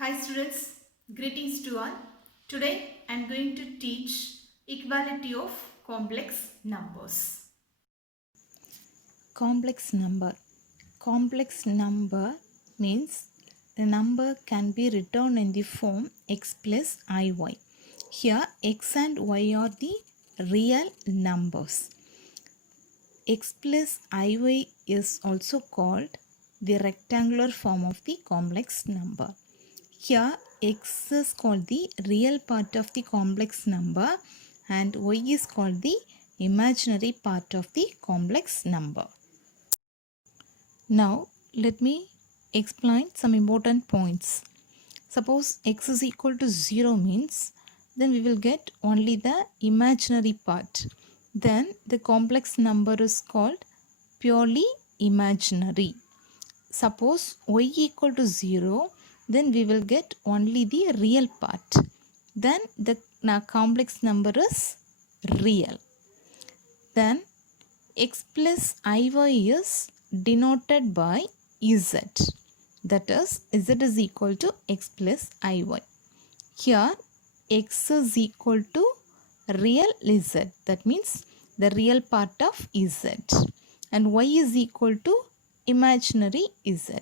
Hi students, greetings to all. Today I am going to teach equality of complex numbers. Complex number. Complex number means the number can be written in the form x plus iy. Here x and y are the real numbers. X plus iy is also called the rectangular form of the complex number. Here x is called the real part of the complex number and y is called the imaginary part of the complex number. Now let me explain some important points. Suppose x is equal to 0 means then we will get only the imaginary part. Then the complex number is called purely imaginary. Suppose y equal to 0 then we will get only the real part. Then the complex number is real. Then x plus iy is denoted by z. That is, z is equal to x plus iy. Here, x is equal to real z. That means the real part of z. And y is equal to imaginary z.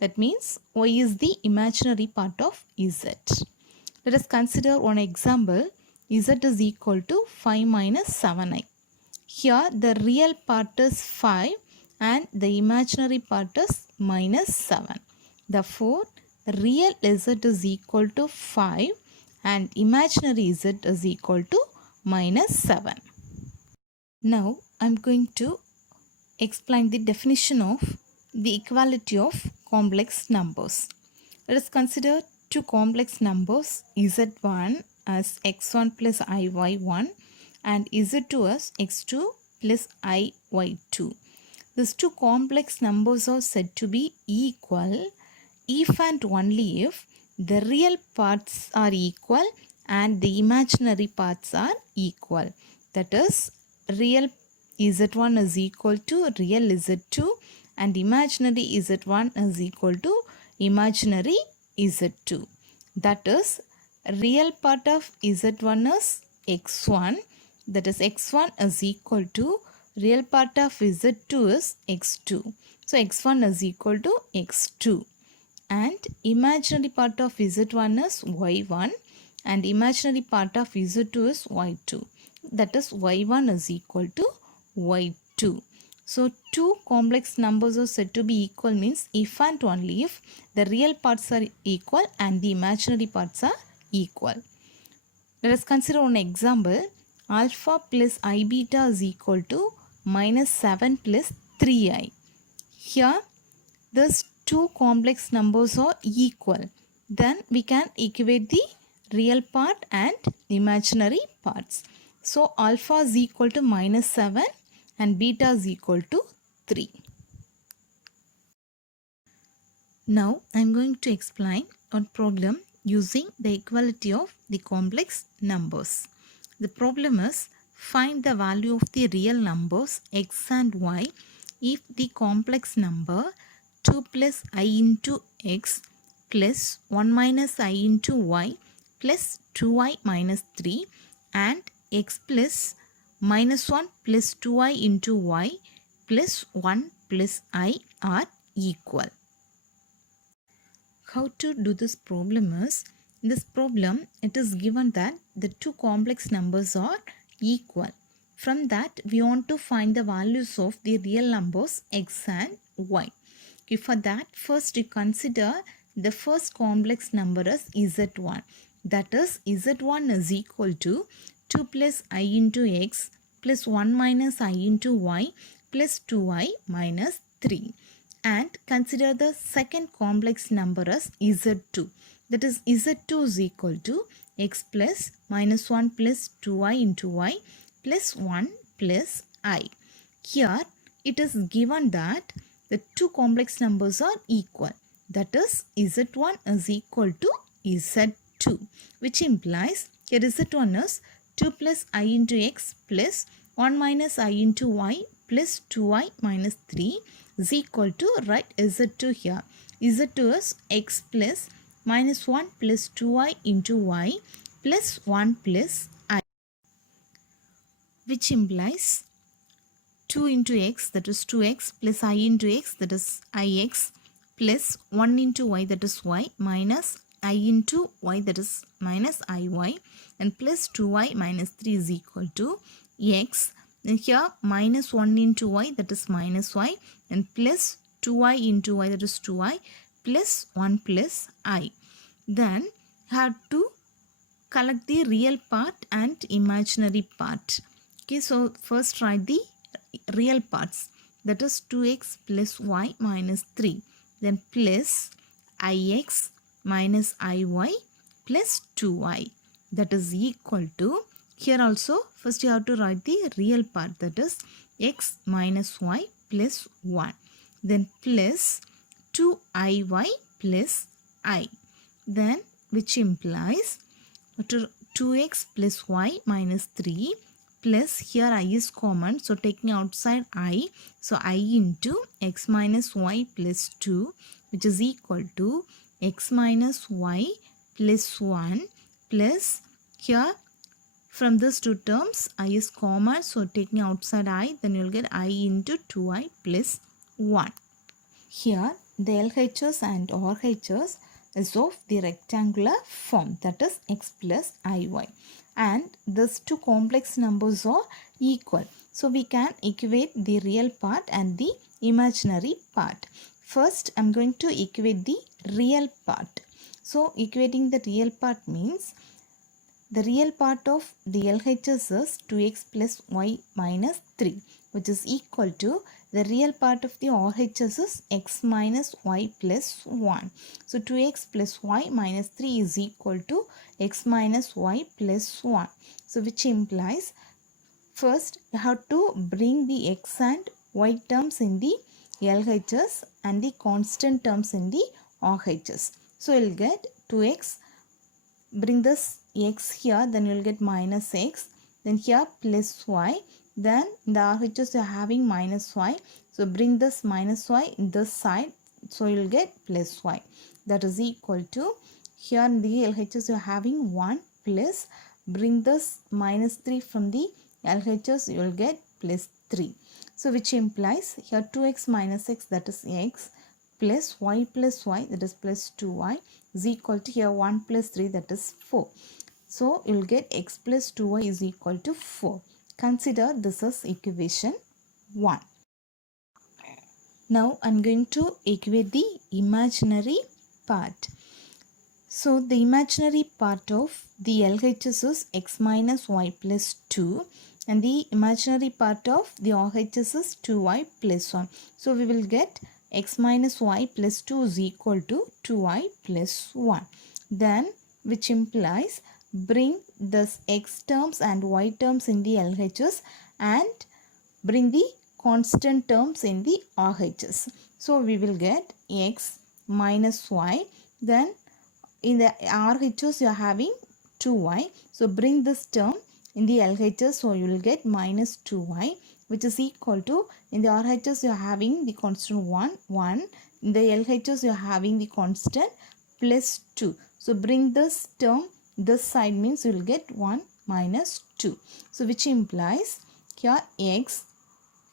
That means y is the imaginary part of z. Let us consider one example. Z is equal to 5 minus 7i. Here the real part is 5 and the imaginary part is minus 7. Therefore, real z is equal to 5 and imaginary z is equal to minus 7. Now, I am going to explain the definition of the equality of complex numbers. Let us consider two complex numbers z1 as x1 plus iy1 and z2 as x2 plus iy2. These two complex numbers are said to be equal if and only if the real parts are equal and the imaginary parts are equal. That is, real z1 is equal to real z2 and imaginary z1 is equal to imaginary z2. That is, real part of z1 is x1. That is, x1 is equal to real part of z2 is x2. So, x1 is equal to x2. And imaginary part of z1 is y1 and imaginary part of z2 is y2. That is, y1 is equal to y2. So, two complex numbers are said to be equal means if and only if the real parts are equal and the imaginary parts are equal. Let us consider one example. Alpha plus I beta is equal to minus 7 plus 3i. Here, these two complex numbers are equal. Then we can equate the real part and imaginary parts. So, alpha is equal to minus 7 and beta is equal to 3. Now, I am going to explain a problem using the equality of the complex numbers. The problem is find the value of the real numbers x and y if the complex number 2 plus I into x plus 1 minus I into y plus 2i minus 3 and x plus minus 1 plus 2i into y plus 1 plus I are equal. How to do this problem is, in this problem it is given that the two complex numbers are equal. From that we want to find the values of the real numbers x and y. Okay, for that first you consider the first complex number as z1. That is, z1 is equal to 2 plus I into x plus 1 minus I into y plus 2i minus 3. And consider the second complex number as z2. That is, z2 is equal to x plus minus 1 plus 2i into y plus 1 plus I. Here it is given that the two complex numbers are equal. That is, z1 is equal to z2, which implies here z1 is 2 plus I into x plus 1 minus I into y plus 2i minus 3 is equal to, write z2 here. z2 is x plus minus 1 plus 2i into y plus 1 plus I, which implies 2 into x, that is 2x, plus I into x, that is ix, plus 1 into y, that is y, minus I into y, that is minus iy, and plus 2y minus 3 is equal to x. And here minus 1 into y, that is minus y, and plus 2y into y, that is 2y, plus 1 plus I. Then have to collect the real part and imaginary part. Okay, so first write the real parts, that is 2x plus y minus 3, then plus ix minus iy plus 2y, that is equal to, here also first you have to write the real part, that is x minus y plus 1, then plus 2iy plus I, then which implies 2x plus y minus 3 plus, here I is common, so taking outside I, so I into x minus y plus 2, which is equal to x minus y plus 1 plus, here from these two terms I is common, so taking outside I, then you will get I into 2i plus 1. Here the LHS and RHS is of the rectangular form, that is x plus iy, and these two complex numbers are equal, so we can equate the real part and the imaginary part. First I am going to equate the real part. So equating the real part means the real part of the LHS is 2x plus y minus 3, which is equal to the real part of the RHS is x minus y plus 1. So 2x plus y minus 3 is equal to x minus y plus 1. So which implies first you have to bring the x and y terms in the LHS and the constant terms in the RHS. So you will get 2x, bring this x here, then you will get minus x, then here plus y, then in the RHS you are having minus y, so bring this minus y in this side, so you will get plus y, that is equal to, here in the LHS you are having 1 plus, bring this minus 3 from the LHS, you will get plus 3. So which implies here 2x minus x, that is x, plus y plus y, that is plus 2y, is equal to here 1 plus 3, that is 4. So you will get x plus 2y is equal to 4. Consider this as equation 1. Now I am going to equate the imaginary part. So the imaginary part of the LHS is x minus y plus 2, and the imaginary part of the RHS is 2y plus 1. So we will get x minus y plus 2 is equal to 2y plus 1. Then which implies bring this x terms and y terms in the LHS and bring the constant terms in the RHS. So we will get x minus y, then in the RHS you are having 2y, so bring this term in the LHS, so you will get minus 2y, which is equal to, in the RHS you are having the constant 1, in the LHS you are having the constant plus 2, so bring this term this side, means you will get 1 minus 2, so which implies here x,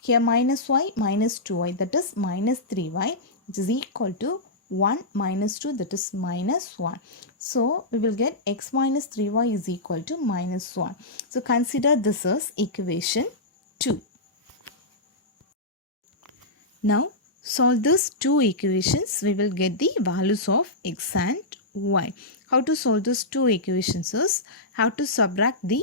here minus y minus 2y, that is minus 3y, which is equal to 1 minus 2, that is minus 1. So we will get x minus 3y is equal to minus 1. So consider this as equation 2. Now solve these two equations. We will get the values of x and y. How to solve those two equations is, how to subtract the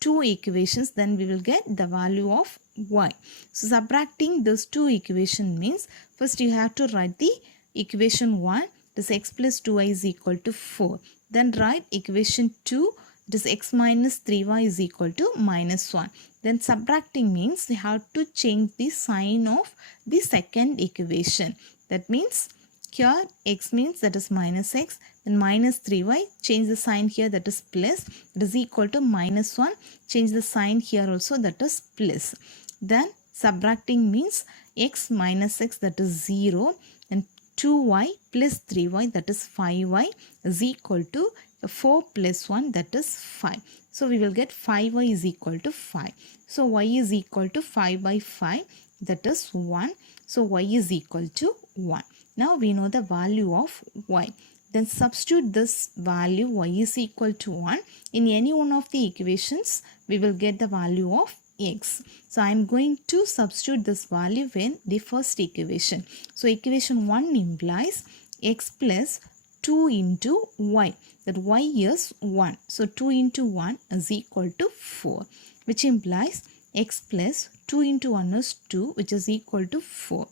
two equations, then we will get the value of y. So subtracting those two equations means, first you have to write the equation 1, this x plus 2y is equal to 4. Then write equation 2, this x minus 3y is equal to minus 1. Then subtracting means we have to change the sign of the second equation. That means here x means that is minus x, then minus 3y, change the sign here, that is plus, that is equal to minus 1, change the sign here also, that is plus. Then subtracting means x minus x, that is 0, and 2y plus 3y, that is 5y, is equal to 4 plus 1, that is 5. So we will get 5y is equal to 5. So y is equal to 5 by 5, that is 1. So y is equal to 1. Now we know the value of y. Then substitute this value y is equal to 1 in any one of the equations. We will get the value of x. So I am going to substitute this value in the first equation. So equation 1 implies x plus 2 into y. That y is 1. So 2 into 1 is equal to 4, which implies x plus 2 into 1 is 2, which is equal to 4.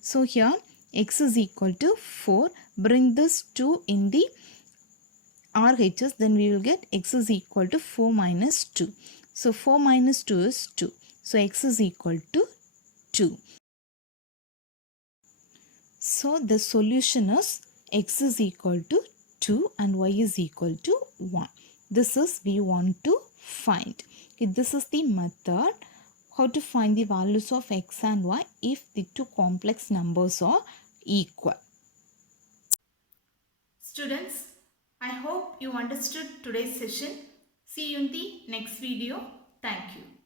So here x is equal to 4. Bring this 2 in the RHS, then we will get x is equal to 4 minus 2. So 4 minus 2 is 2. So x is equal to 2. So the solution is x is equal to 2 and y is equal to 1. This is we want to find. Okay, this is the method how to find the values of x and y if the two complex numbers are equal. Students, I hope you understood today's session. See you in the next video. Thank you.